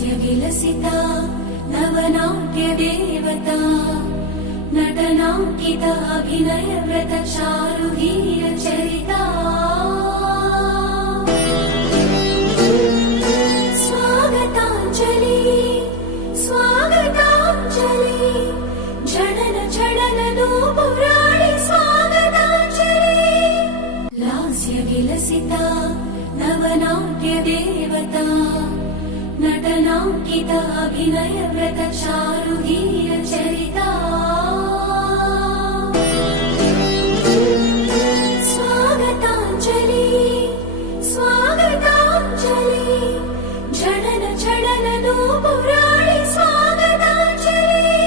विलसिता नवनाट्यदेवता नटनाङ्कित अभिनयव्रत चारुधीर चरिता स्वागताञ्जलि स्वागताञ्जलि झडन झडन नूपुराणि स्वागताञ्जलि लास्य विलसिता नवनाट्यदेवता नटनाङ्कित अभिनयव्रत चारुधीर चरिता स्वागताञ्जलि स्वागताञ्जलि झडन झडन नूपुराणि स्वागताञ्जलि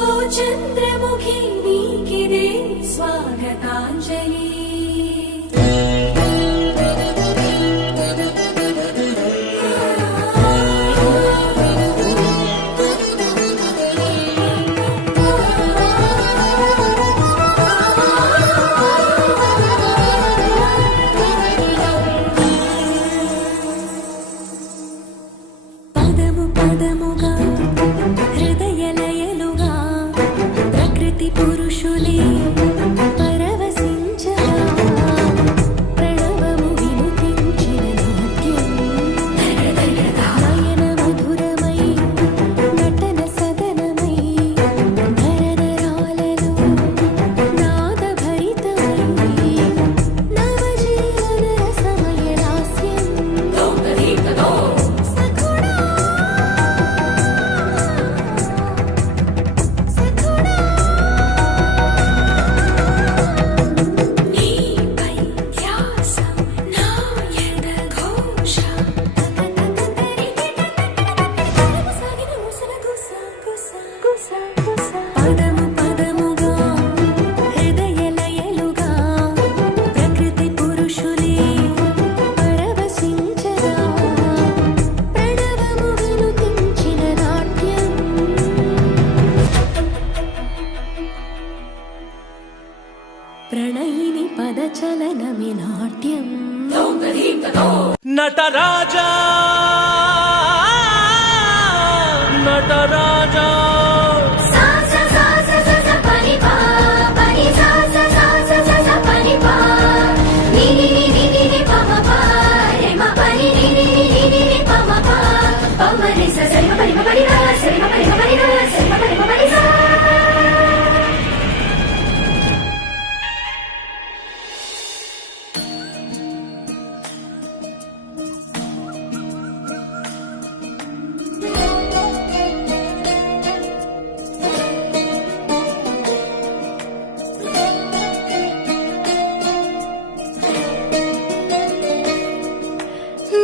ओ चन्द्रमुखी नीकिदे स्वागताञ्जलि प्रणयिनि पदचलनमि नाट्यम् नटराजा नटराजा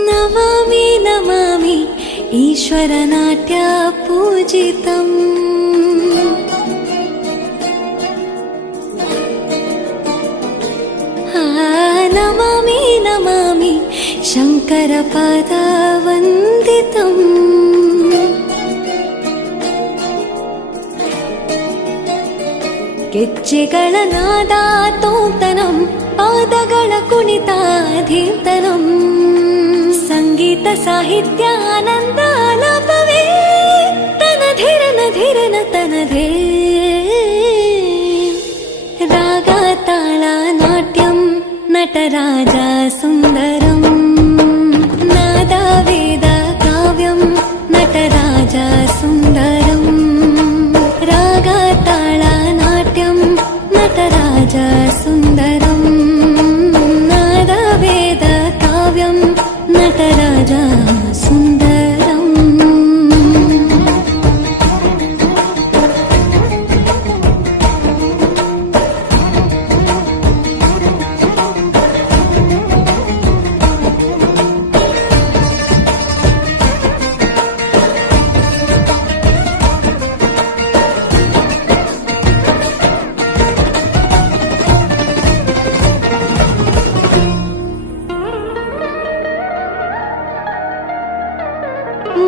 नमामि नमामि ईश्वरनाट्य पूजितम् नमामि नमामि शङ्करपादवन्दितम् ಗೆಜ್ಜೆಗಳ ನಾದ ತೋಂತನಂ ಪಾದಗಳ ಕುಣಿತಾಧೀರ್ತನಂ ಸಂಗೀತ ಸಾಹಿತ್ಯ ಆನಂದ ಆಲಾಪವೇ ತನಧಿರನ ಧಿರನ ತನಧೇ ರಾಗ ತಾಳ ನಾಟ್ಯಂ ನಟರಾಜ ಸುಂದರಂ ನಾದ ವೇದ ಕಾವ್ಯಂ ನಟರಾಜ ಸುಂದರಂ ರಾಗ ತಾಳ ನಾಟ್ಯಂ ನಟರಾಜ ಸುಂದರಂ ನಾದ ವೇದ ಕಾವ್ಯಂ ನಟರಾಜ ಸುಂದರಂ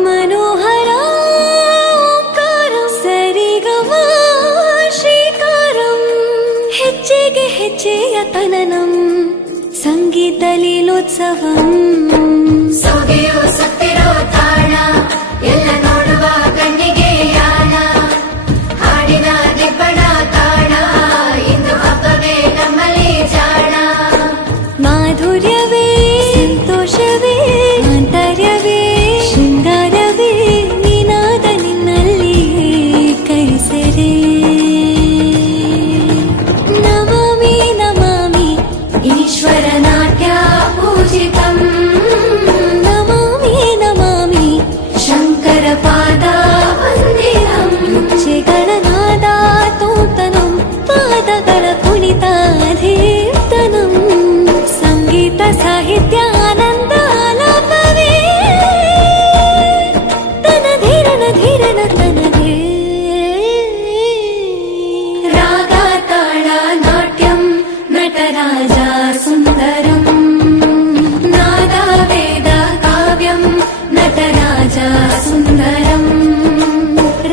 मनोहर ओंकारं सरिगमा श्रीकारं ಹೆಜ್ಜೆಗೆ ಹೆಜ್ಜೆಯ ತನನಂ ಸಂಗೀತ ಲೀಲೋತ್ಸವಂ ಸೊಗೆಯೋ ಸತ್ತಿರ ಕೊಡೋ ತಾಣ ಎಲ್ಲ ನೋಡುವ ಕಣ್ಣಿಗೆ ಯಾಣ ಹಾಡಿನ ದಿಬ್ಬಣ ತಾಣ ಇಂದು ಹಬ್ಬವೇ ನಮ್ಮಲ್ಲಿ ಜಾಣ ಮಾಧುರ್ಯವೇ ಸಂತೋಷವೇ ಆಂತರ್ಯವೇ ಶೃಂಗಾರವೇ ನಿನಾದ ನಿನ್ನಲ್ಲಿ ಕೈಸರೆ ನಮಾಮಿ ನಮಾಮಿ ಈಶ್ವರ ನಾಟ್ಯ ಪೂಜಿತಂ ನಮಾಮಿ ನಮಾಮಿ ಶಂಕರ ಪಾದ ವಂದಿತಂ ಹೆಜ್ಜೆಗಳ ನಾದ ತೋತನಂ ಪಾದಗಳ ಕುಣಿತಾಧೀರ್ತನಂ ಸಂಗೀತ ಸಾಹಿತ್ಯ ಆನಂದ ಆಲಾಪವೇ ತನಧೀರನ ಧೀರನ ತನದೇ ರಾಗ ತಾಳ ನಾಟ್ಯಂ ನಟರಾಜ ಸುಂದರಂ ನಾದ ವೇದ ಕಾವ್ಯಂ ನಟರಾಜ ಸುಂದರಂ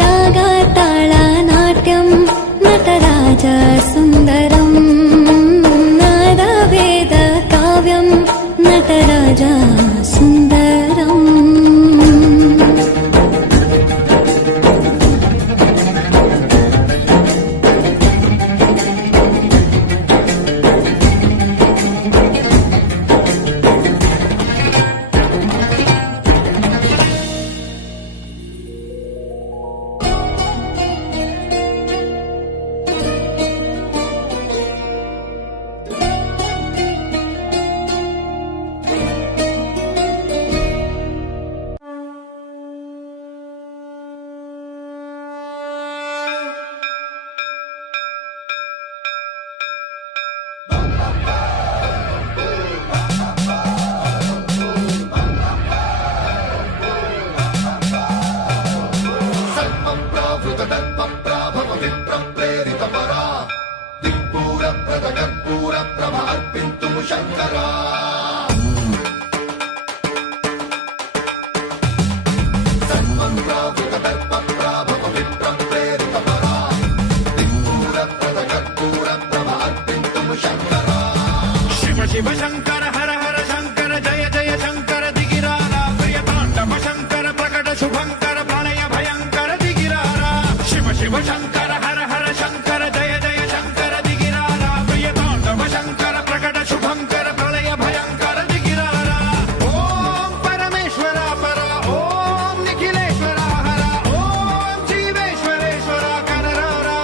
ರಾಗ ತಾಳ ನಾಟ್ಯಂ ನಟರಾಜ ಸುಂದರಂ ನಾದ ವೇದ ಕಾವ್ಯಂ ನಟರಾಜ ಸುಂದರಂ శివ శివ శంకర హర హర శంకర జయ జయ శంకర దిగిరారా ప్రియతాండవ శంకర ప్రకట శుభంకర ప్రళయ భయంకర దిగిరారా శివ శివ శంకర హర హర శంకర జయ జయ శంకర దిగిరారా ప్రియతాండవ శంకర ప్రకట శుభంకర ప్రళయ భయంకర దిగిరారా ఓం పరమేశ్వర పర ఓం నిఖిలేశ్వర హర ఓం జీవేశ్వరేశ్వర కరరారా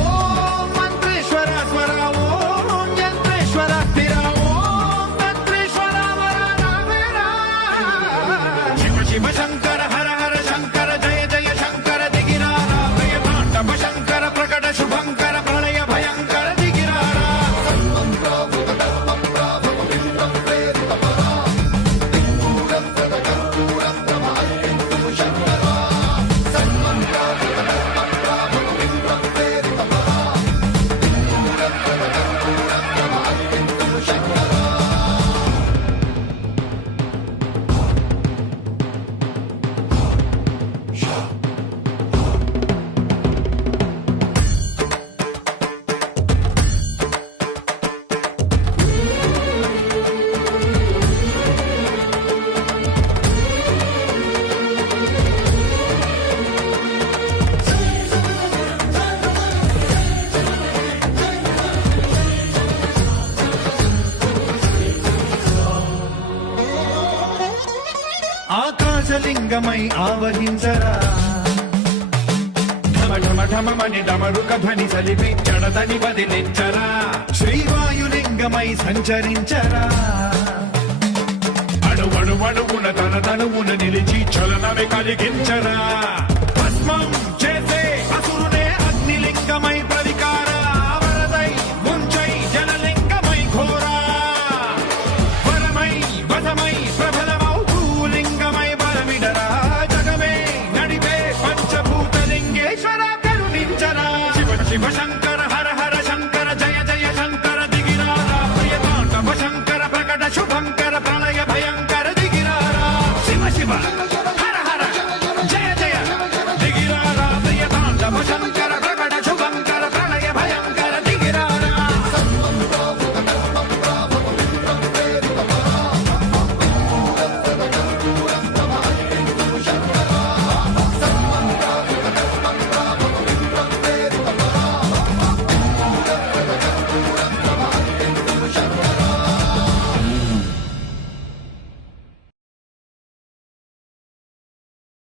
ఓం మంత్రేశ్వర స్వర ఓం యంత్రేశ్వర స్థిర ఓం తంత్రేశ్వర వర రామేరా శివ శివ శంకర హర హర శంకర జయ జయ శంకర దిగిరారా ప్రియతాండవ శంకర ప్రకట శుభంకర ప్రళయ భయంకర దిగిరారా ఆకాశలింగమై ఆవహించరా ఢమ ఢమ ఢమమని డమరుక ధ్వని సలిపి జడదని వదిలించరా శ్రీవాయులింగమై సంచరించరా అణువణువున తన తనువున నిలిచి చలనమే కలిగించరా భస్మం